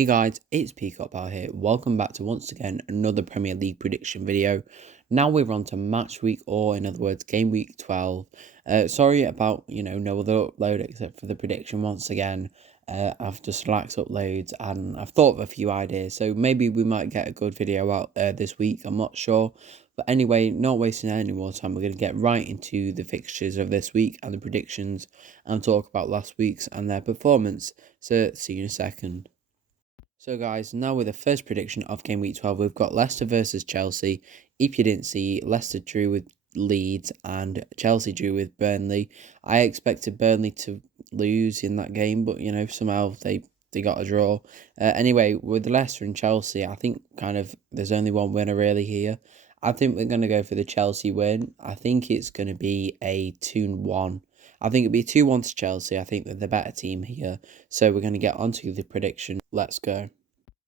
Hey guys, it's Peacock Bar here. Welcome back to once again another Premier League prediction video. Now we're on to match week, or in other words, game week 12. Sorry about no other upload except for the prediction once again. I've just lax uploads and I've thought of a few ideas, so maybe we might get a good video out this week. I'm not sure. But anyway, not wasting any more time, we're going to get right into the fixtures of this week and the predictions and talk about last week's and their performance. So see you in a second. So guys, now with the first prediction of game week 12, we've got Leicester versus Chelsea. If you didn't see, Leicester drew with Leeds and Chelsea drew with Burnley. I expected Burnley to lose in that game, but somehow they got a draw. Anyway, with Leicester and Chelsea, I think there's only one winner really here. I think we're going to go for the Chelsea win. I think it's going to be a 2-1. I think it'll be 2-1 to Chelsea. I think they're the better team here. So we're going to get onto the prediction. Let's go.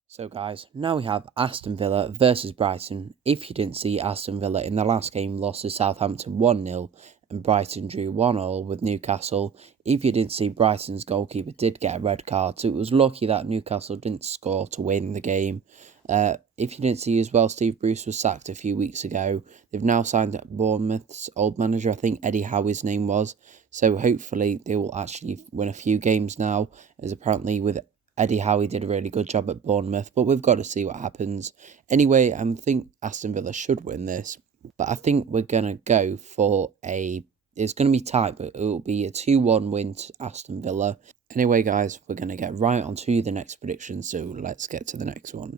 So guys, now we have Aston Villa versus Brighton. If you didn't see, Aston Villa in the last game lost to Southampton 1-0 and Brighton drew 1-1 with Newcastle. If you didn't see, Brighton's goalkeeper did get a red card, so it was lucky that Newcastle didn't score to win the game. If you didn't see as well, Steve Bruce was sacked a few weeks ago. They've now signed Bournemouth's old manager, I think Eddie Howe's name was. So hopefully they will actually win a few games now, as apparently with Eddie Howe did a really good job at Bournemouth, but we've got to see what happens. Anyway, I think Aston Villa should win this, but I think we're going to go for it's going to be tight, but it will be a 2-1 win to Aston Villa. Anyway, guys, we're going to get right onto the next prediction, so let's get to the next one.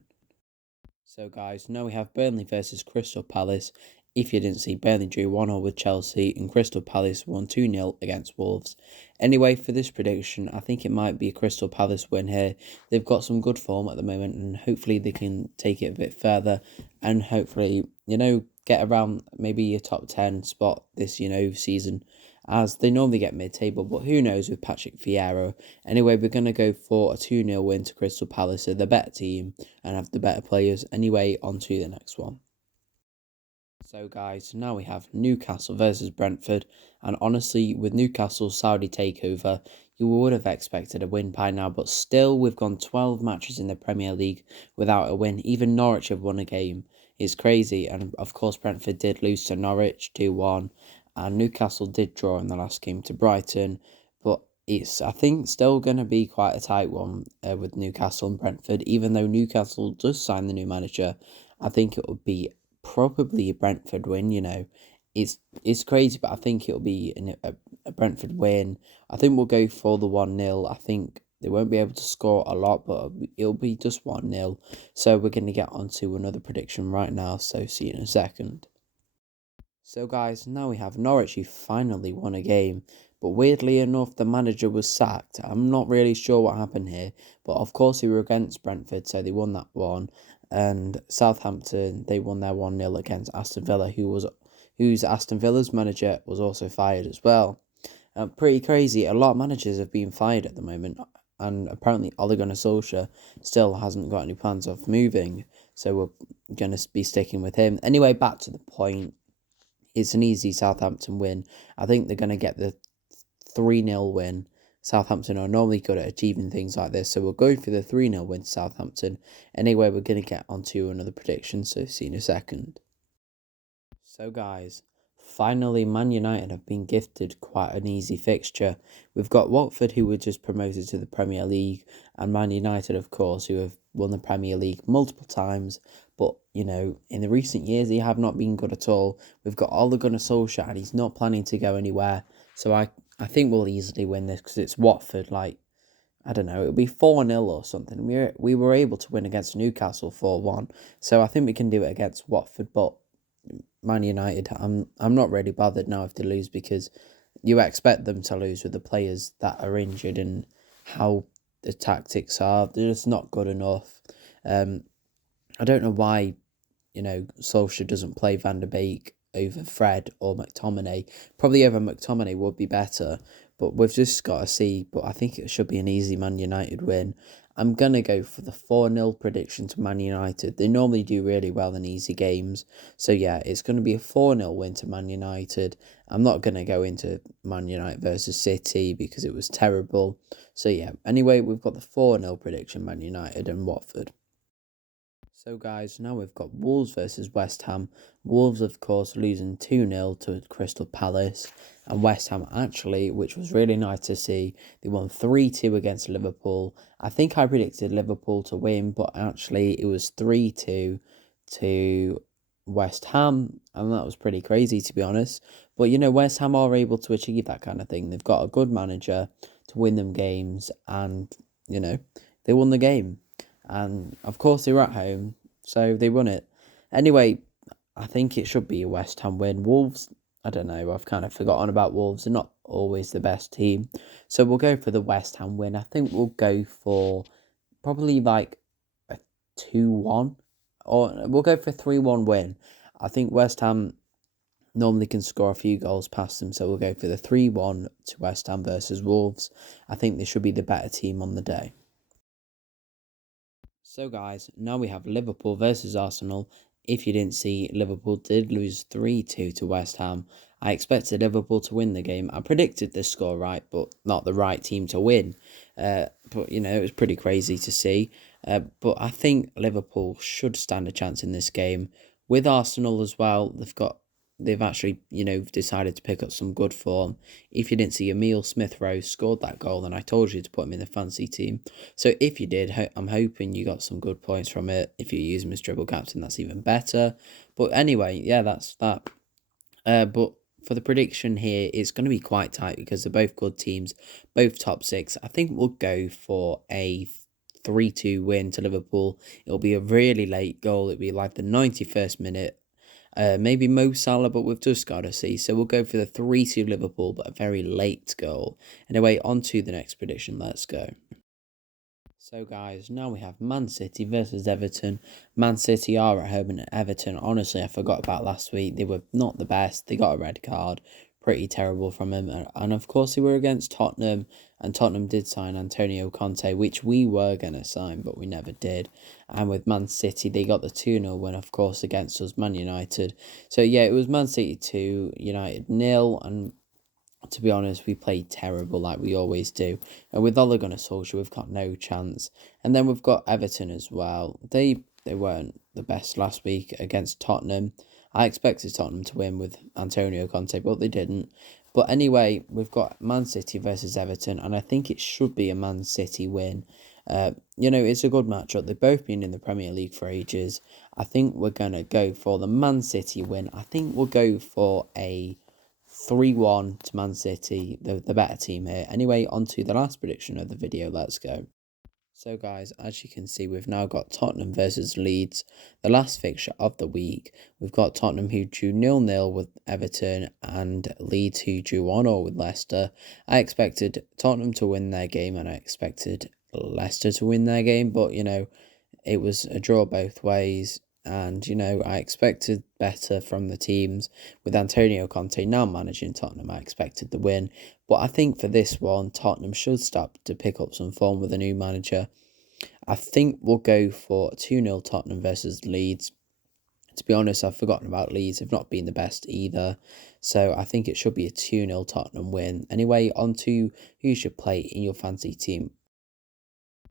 So, guys, now we have Burnley versus Crystal Palace. If you didn't see, Burnley drew 1-0 with Chelsea and Crystal Palace won 2-0 against Wolves. Anyway, for this prediction, I think it might be a Crystal Palace win here. They've got some good form at the moment and hopefully they can take it a bit further and hopefully, get around maybe a top 10 spot this, season, as they normally get mid-table, but who knows with Patrick Vieira. Anyway, we're going to go for a 2-0 win to Crystal Palace. They're the better team and have the better players. Anyway, on to the next one. So guys, now we have Newcastle versus Brentford, and honestly, with Newcastle's Saudi takeover, you would have expected a win by now, but still, we've gone 12 matches in the Premier League without a win. Even Norwich have won a game. It's crazy, and of course, Brentford did lose to Norwich 2-1, and Newcastle did draw in the last game to Brighton, but it's, I think, still going to be quite a tight one with Newcastle and Brentford, even though Newcastle does sign the new manager. I think it would be probably a Brentford win, It's crazy, but I think it'll be a Brentford win. I think we'll go for the 1-0. I think they won't be able to score a lot, but it'll be just 1-0. So we're going to get on to another prediction right now, so see you in a second. So guys, now we have Norwich, who finally won a game, but weirdly enough, the manager was sacked. I'm not really sure what happened here, but of course they were against Brentford, so they won that one. And Southampton, they won their 1-0 against Aston Villa, whose Aston Villa's manager was also fired as well. Pretty crazy. A lot of managers have been fired at the moment, and apparently Ole Gunnar Solskjaer still hasn't got any plans of moving, so we're going to be sticking with him. Anyway, back to the point. It's an easy Southampton win. I think they're going to get the 3-0 win. Southampton are normally good at achieving things like this, so we'll go for the 3-0 win to Southampton. Anyway, we're going to get onto another prediction, so see you in a second. So guys, finally Man United have been gifted quite an easy fixture. We've got Watford, who were just promoted to the Premier League, and Man United, of course, who have won the Premier League multiple times, but, in the recent years, they have not been good at all. We've got Ole Gunnar Solskjaer, and he's not planning to go anywhere, so I think we'll easily win this, because it's Watford, I don't know, it'll be 4-0 or something. We were able to win against Newcastle 4-1, so I think we can do it against Watford, but Man United, I'm not really bothered now if they lose, because you expect them to lose with the players that are injured and how the tactics are. They're just not good enough. I don't know why, Solskjaer doesn't play Van der Beek over Fred or McTominay. Probably over McTominay would be better, but we've just got to see. But I think it should be an easy Man United win. I'm going to go for the 4-0 prediction to Man United. They normally do really well in easy games. So, yeah, it's going to be a 4-0 win to Man United. I'm not going to go into Man United versus City because it was terrible. So, yeah, anyway, we've got the 4-0 prediction, Man United and Watford. So, guys, now we've got Wolves versus West Ham. Wolves, of course, losing 2-0 to Crystal Palace. And West Ham, actually, which was really nice to see, they won 3-2 against Liverpool. I think I predicted Liverpool to win, but actually it was 3-2 to West Ham. And that was pretty crazy, to be honest. But, West Ham are able to achieve that kind of thing. They've got a good manager to win them games. And, they won the game. And of course they were at home, so they won it. Anyway, I think it should be a West Ham win. Wolves, I don't know, I've kind of forgotten about Wolves. They're not always the best team. So we'll go for the West Ham win. I think we'll go for probably like a 2-1, or we'll go for a 3-1 win. I think West Ham normally can score a few goals past them, so we'll go for the 3-1 to West Ham versus Wolves. I think they should be the better team on the day. So, guys, now we have Liverpool versus Arsenal. If you didn't see, Liverpool did lose 3-2 to West Ham. I expected Liverpool to win the game. I predicted this score right, but not the right team to win. But, it was pretty crazy to see. But I think Liverpool should stand a chance in this game. With Arsenal as well, they've actually, decided to pick up some good form. If you didn't see, Emile Smith-Rowe scored that goal, and I told you to put him in the fancy team. So if you did, I'm hoping you got some good points from it. If you use him as dribble captain, that's even better. But anyway, yeah, that's that. But for the prediction here, it's going to be quite tight because they're both good teams, both top six. I think we'll go for a 3-2 win to Liverpool. It'll be a really late goal. It'll be like the 91st minute. Maybe Mo Salah, but we've just got to see. So we'll go for the 3-2 Liverpool, but a very late goal. Anyway, on to the next prediction. Let's go. So, guys, now we have Man City versus Everton. Man City are at home, and Everton, honestly, I forgot about last week. They were not the best. They got a red card. Pretty terrible from him. And of course, they were against Tottenham, and Tottenham did sign Antonio Conte, which we were going to sign, but we never did. And with Man City, they got the 2-0 win, of course, against us, Man United. So, yeah, it was Man City 2, United 0, and to be honest, we played terrible like we always do. And with Ole Gunnar Solskjaer, we've got no chance. And then we've got Everton as well. They weren't the best last week against Tottenham. I expected Tottenham to win with Antonio Conte, but they didn't. But anyway, we've got Man City versus Everton, and I think it should be a Man City win. It's a good matchup. They've both been in the Premier League for ages. I think we're going to go for the Man City win. I think we'll go for a 3-1 to Man City, the better team here. Anyway, on to the last prediction of the video. Let's go. So, guys, as you can see, we've now got Tottenham versus Leeds, the last fixture of the week. We've got Tottenham who drew 0-0 with Everton and Leeds who drew 1-0 with Leicester. I expected Tottenham to win their game and I expected Leicester to win their game, but, it was a draw both ways. And, I expected better from the teams. With Antonio Conte now managing Tottenham, I expected the win. But I think for this one, Tottenham should start to pick up some form with a new manager. I think we'll go for 2-0 Tottenham versus Leeds. To be honest, I've forgotten about Leeds. They've not been the best either. So I think it should be a 2-0 Tottenham win. Anyway, on to who you should play in your fancy team.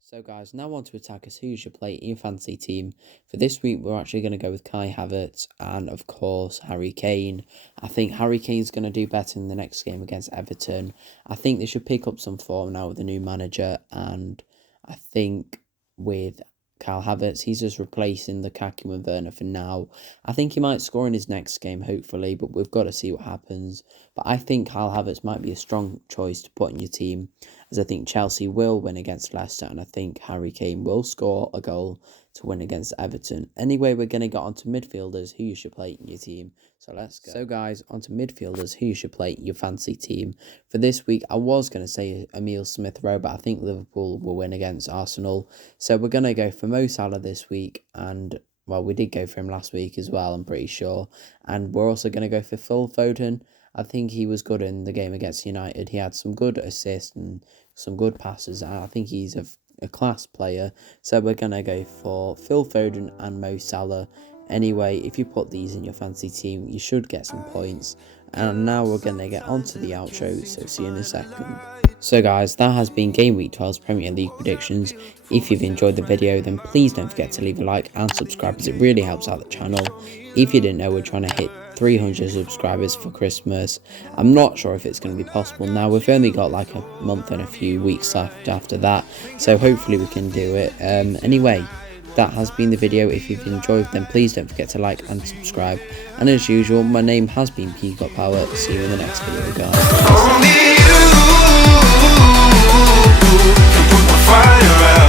So, guys, now on to attackers who you should play in your fancy team. For this week, we're actually going to go with Kai Havertz and, of course, Harry Kane. I think Harry Kane's going to do better in the next game against Everton. I think they should pick up some form now with the new manager. And I think with Kai Havertz, he's just replacing the Lukaku and Werner for now. I think he might score in his next game, hopefully, but we've got to see what happens. But I think Kai Havertz might be a strong choice to put in your team, as I think Chelsea will win against Leicester, and I think Harry Kane will score a goal to win against Everton. Anyway, we're going to get on to midfielders who you should play in your team. So let's go. So, guys, on to midfielders who you should play in your fancy team. For this week, I was going to say Emile Smith-Rowe, but I think Liverpool will win against Arsenal. So we're going to go for Mo Salah this week, and well, we did go for him last week as well, I'm pretty sure. And we're also going to go for Phil Foden. I think he was good in the game against United. He had some good assists and some good passes. I think he's a a class player. So we're going to go for Phil Foden and Mo Salah. Anyway, if you put these in your fantasy team, you should get some points. And now we're going to get onto the outro, so see you in a second. So guys, that has been Game Week 12's Premier League predictions. If you've enjoyed the video, then please don't forget to leave a like and subscribe, as it really helps out the channel. If you didn't know, we're trying to hit 300 subscribers for Christmas. I'm not sure if it's going to be possible now. We've only got like a month and a few weeks left after that, so hopefully we can do it. Anyway, that has been the video. If you've enjoyed, then please don't forget to like and subscribe. And as usual, my name has been Peacock Power. See you in the next video, guys. Only you can put my fire out.